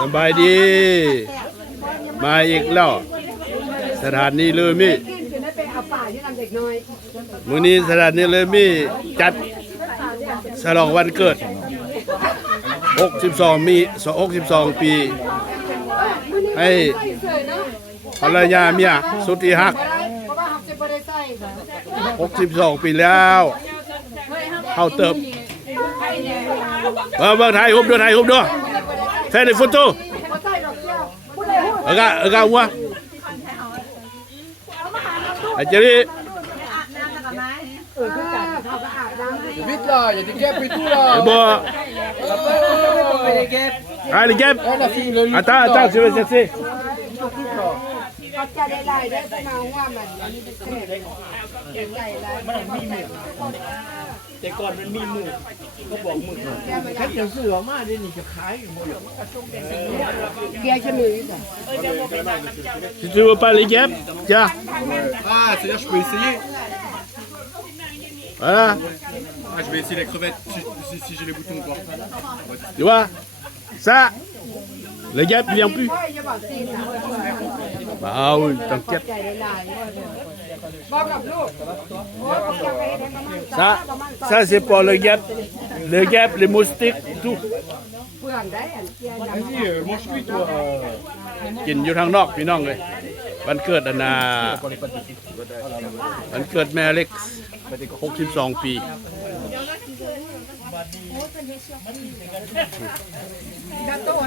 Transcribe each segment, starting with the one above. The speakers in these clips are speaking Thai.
สบายดีมาอีกแล้วสถานีเลยมิมื้อนี้สถานีเลยมิจัดฉลองวันเกิด62 ปีให้ภรรยาเมียสุดที่ฮัก62 ปีแล้วเข้าเติบเบิ่งถ่ายรูปด้วยแฟนในโฟโต้เอากะหัวไอ้เจรี่Vite là, il y a des guêpes et tout là. Bon. Allez les guêpes. Attends, je vais chercher. แต่ก่อนมันมีหมึกก็บอกหมึกแค่เดี๋ยวเสือมาดินี่จะขายอยู่หมดเกียร์จะมีจ้ะ Si tu veux pas les guêpes, tiens. Ah, c'est-à-dire je peux essayer. Voilà. Ah, je vais essayer les crevettes si j'ai les boutons quoi. Tu vois ça, les guêpes, il n'y en plus. Ah oui, t'inquiète. Ça c'est pour les guêpes, les moustiques, tout. Vas-y, mange-lui toi. กินอยู่ทางนอกพี่น้องเลยวันเกิดอันนาวันเกิดแม่เล็ก62 ปีมาโตวั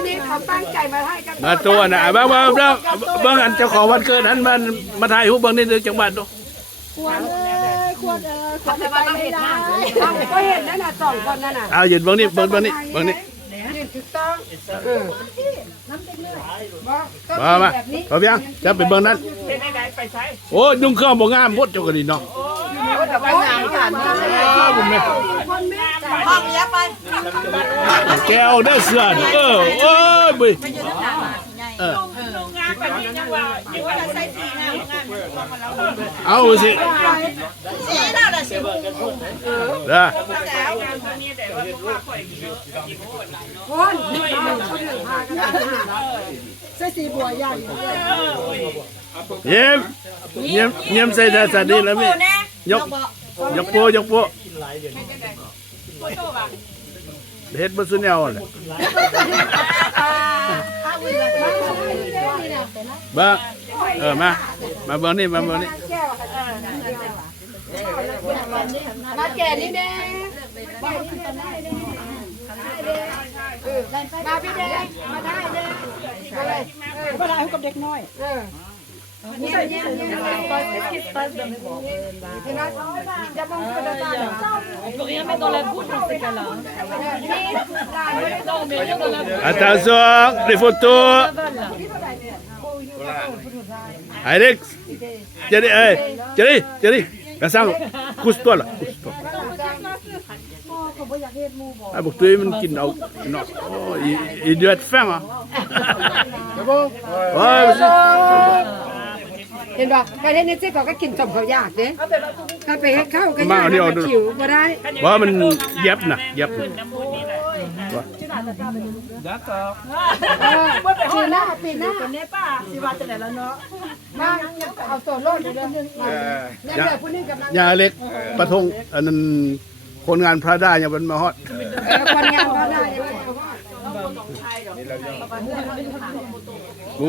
นนี้เขาตั้งใจมาให้กัน มาโตนะบ้างอันเจ้าของวันเกิดนั้นมาถ่ายรูปบางนิดนึงจังหวัดดูแต่ว่าเราเห็นหน้าก็เห็นนั่นน่ะ2 คนนั่นน่ะเอาหยุดบางนี้ยืนถูกต้องมาพอเพียงจะไปเบิ่งนั้นโอ้ยุ่งเครื่องบ่งามหมดเจ้าก็ดีเนาะแก้วได้เสือโอ้ยบุ้ยเอาสิได้ใส่สีบัวใหญ่เยี่ยมใส่แต่สัตว์นี่แล้วมั้ยยกโปเฮ็ดบ่ซุแนวน่ะบ้ามาเบิ่งนี่มาแก่นี่แดงมาพี่แดงมาได้แดงมาได้ให้กับเด็กน้อยเนี่ยAttention, les photos. Alex, Jerry, Vincent, couche-toi là, couche-toi. Ah, pour toi, non, il doit être fin, hein. C'est bon? Ouais, monsieur. เห็นป่ะการเล่นนี่ก็กินสมเขายากเด้ถ้าไปให้เข้าก็ยากขิวก็ได้ว่ามันเย็บนะเย็บปีหน้าคนนี้ป้าสิว่าจะไหนแล้วเนาะมาเอาตัวโลดเลยเนี่ยผู้นี้กำลังยาเล็กปะทงอันนั้นคนงานพระได้ยังมันมาฮอดคนงานพระได้ยังมาฮอดเมื่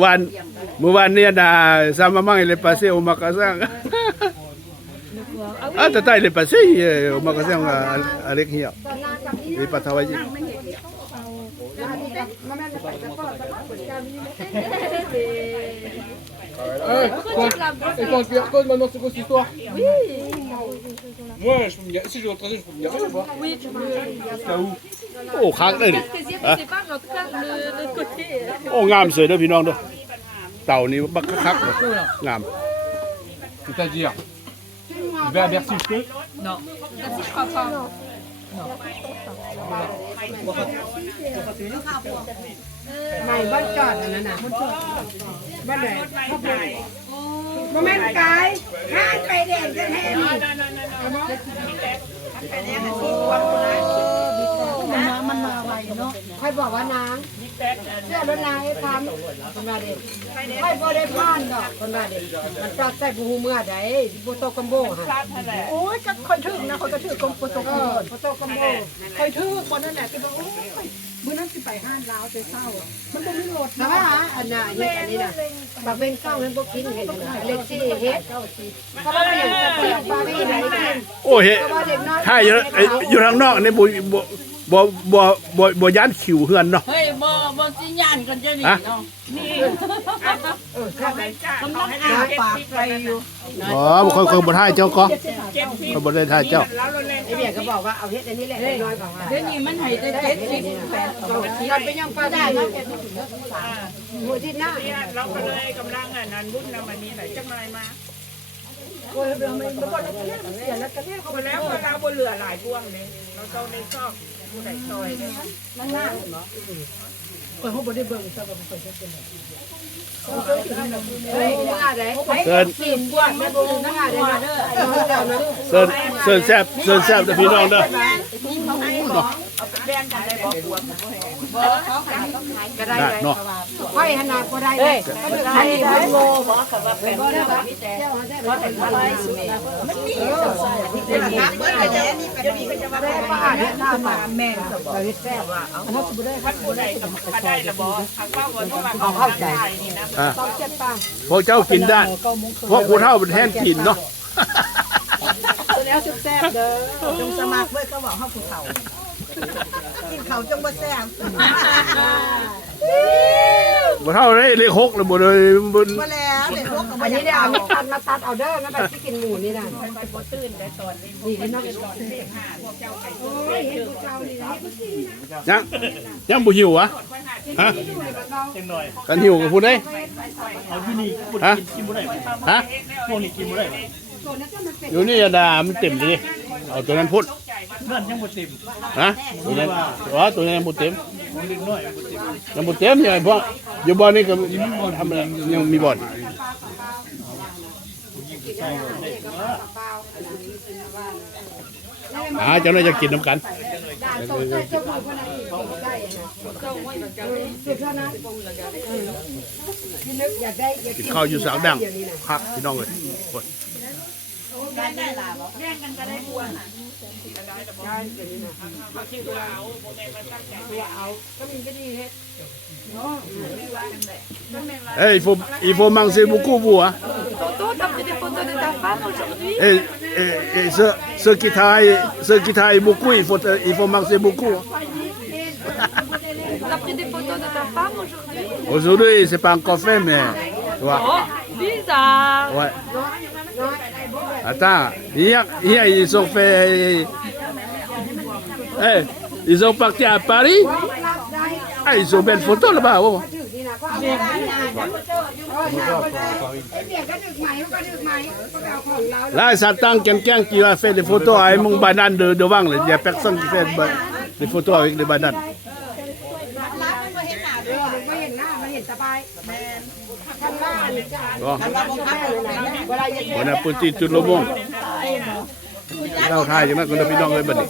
อวานเนี่ยนะsama mang il est passé au magasin ah tata il est passé au magasin avec hier il est pas travaillé Et quand le QR code maintenant c'est quoi cette histoire? Oui. Moi je peux me dire, si je vais au troisième je peux me dire ou pas? Oui tu peux. C'est où? โอ้คักเลยดิ Quatrième je sais pas mais en tout cas le côté โอ้งามสวยเด้อพี่น้องเด้อเต่านี่บักคักเลยงาม C'est-à-dire je vais à Bercy je peux? Non Bercy je crois pas ไม่บ้านจอดนั่นน่ะบ้านไหนโมเมนต์กายห้างไปเด่นกันแท้นี่ มันมาไวเนาะใครบอกว่านางเชื่อแล้วนางให้ทำคนว่าเด็กใครบ่ได้ผ่านดอกคนว่าเด็กมันปรับใส่บูเมื่อใดบูโตกัมโบฮะโอ้ยก็ค่อยถึงนะค่อยก็ถึงกรมโปโตกัมโบโปโตกัมโบค่อยถึงคนนั่นแหละที่บอกโอ้ยมื้อนั้นสิไปห้านลาวไปเศร้ามันบ่มีรถนะอันน่ะเฮ็ดอันนี้น่ะบักเบ่งเศร้านั้นบ่กินเฮ็ดเล็กซี่เฮ็ดเขาว่าอย่างสเปกบาร์บี้ไหนกิน โอ้เฮ้ถ้าอยู่ทางนอกนี่บ่ย่านขิวเฮือนเนาะ เฮ้ยบ่สิย่านกันจะนี่เนาะกำลังอ่านปากไปอยู่ อ๋อบ่ค่อยบ่ทายเจ้าก็ก็บ่ได้ทายเจ้า ไอ้เบี้ยก็บอกว่าเอาเฮ็ดอันนี้แหละน้อยกว่า เดี๋ยวนี้มันให้ได้70 เราไปยังปลาได้เนาะมื้อที่หน้า เราก็เลยกำลังนั้นบุญนำอันนี้ไหนจังไดมา โอ้ยเราไม่บ่ได้เสียแล้วก็แท้เขา บ่แล้วเราบ่เหลือหลายพวงเลยเราต้องได้ซอกผู้ใดซอย มันน่าเนาะเออเฮาบ่ได้เบิ่งซะว่ามันเป็นจังได๋เฮ้ยมาได้ เซิน กินพวกแม่บ่มาได้เด้อ เซินแซ่บเด้อพี่น้องเด้อ ก็ได้ เนาะ ไว้ขนาดบ่ได้เด้ก็ถึงให้ได้โลบ่ ได้ป้าเนี่ยหน้ามาแม่ก็เฮ็ดแซ่บว่าเอาเฮาสิบ่ได้คันบ่ได้ก็ได้ละบ่คันว่าบ่ต้องเข้าใจนี่นะ อ่ะ ต้องเจ็บป้า พวกเจ้ากินได้พวกผู้เฒ่าเป็นแทนกินเนาะ ตัวแล้วแซ่บเด้อจงสมัครเว้ยเขาบอกเฮาผู้เฒ่ากินข้าวจงบ่แซ่บ บ่เฒ่าได้เลข6แล้วบ่เลยบ่ บ่แล้วเด็กพวกอันนี้ได้เอามีดมาตัดเอาเด้อนะแบบที่กินหมูนี่น่ะไปบ่ตื่นได้ตอนนี้นี่เนาะโอ้ยเห็นผู้เฒ่านี่นะ ยังบ่หิววะฮะกันหิวกับผู้ใด เอาที่นี่พูด ฮะ กินบ่ได้ ฮะ พวกนี้กินบ่ได้ อยู่นี่ดามันเต็มดิเอาตัวนั้นพุด นั่นยังบ่เต็ม ฮะตัวนั้นตัวนั้นยังบ่เต็ม ของเล็กน้อยบ่เต็ม ยังบ่เต็มอย่างพวกอยู่บ่อนี่ก็ทำอะไรยังมีบ่อนเจ้าหน้าจะกินน้ำกัน กินข้าวอยู่สาวดังพักพี่น้องเลยกด il faut manger beaucoup vous hein Tonton, t'as pris des photos de ta femme aujourd'hui? et ceux qui travaillent beaucoup il faut manger beaucoup hein. T'as pris des photos de ta femme aujourd'hui? Aujourd'hui c'est pas encore fait mais tu vois. Oh, bizarre! Ouais. Attends, hier ils ont fait. Ils ont parti à Paris. Ah, ils ont belles photos là-bas. Oh. Là, j'attends quelqu'un qui va faire des photos avec mon banane devant. Il n'y a personne qui fait des photos avec des bananes. Bon. Bon appétit tout le monde. เราทายอย่างนั้นคนละพี่น้องเลยบัดนี้